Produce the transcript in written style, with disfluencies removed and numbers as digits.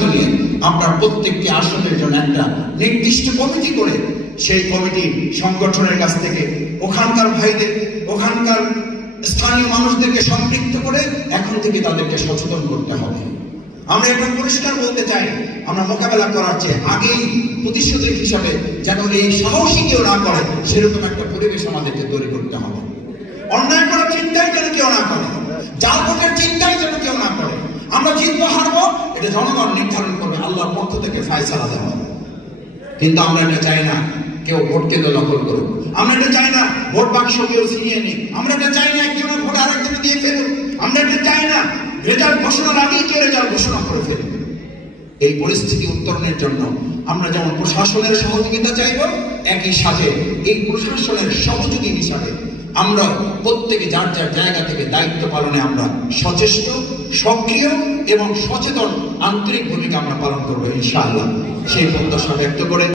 নিয়ে আমরা প্রত্যেকটি আসনের জন্য একটা নির্দিষ্ট কমিটি করে সেই কমিটি সংগঠনের কাছ থেকে ওখানকার ভাইদের, ওখানকার স্থানীয় মানুষদেরকে সম্পৃক্ত করে এখন থেকে তাদেরকে সচেতন করতে হবে। আমরা এখন পরিষ্কার বলতে চাই, আমরা মোকাবেলা করার চেয়ে আগেই প্রতিশোধের হিসাবে যেন এই সাহসী কেউ না করে সেরকম একটা পরিবেশ আমাদেরকে তৈরি করতে হবে। অন্যায় করার চিন্তাই যেন কেউ না করে, জাল ভোটের চিন্তাই যেন কেউ না করে। আমরা জিতবো হারবো এটা জনগণ নির্ধারণ করবে, আল্লাহর পক্ষ থেকে ফায়সালা দেওয়া হবে। কিন্তু আমরা এটা চাই না কেউ ভোট কেন্দ্র দখল করুক, আমরা এটা চাই না ভোট বাক্স কেউ ছিনিয়ে নিক, আমরা এটা চাই না একজনের ভোট আরেকজনে দিয়ে ফেলুক, আমরা এটা চাই না রেজাল্ট ঘোষণার আগেই কেউ রেজাল্ট ঘোষণা করে ফেলুক। এই পরিস্থিতি উত্তরণের জন্য আমরা যেমন প্রশাসনের সহযোগিতা চাইব, একই সাথে এই প্রশাসনের সহযোগী হিসাবে আমরা প্রত্যেকে যার যার জায়গা থেকে দায়িত্ব পালনে আমরা সচেষ্ট, সক্রিয় এবং সচেতন আন্তরিক ভূমিকা আমরা পালন করবো ইনশাআল্লাহ। সেই প্রত্যাশা ব্যক্ত করে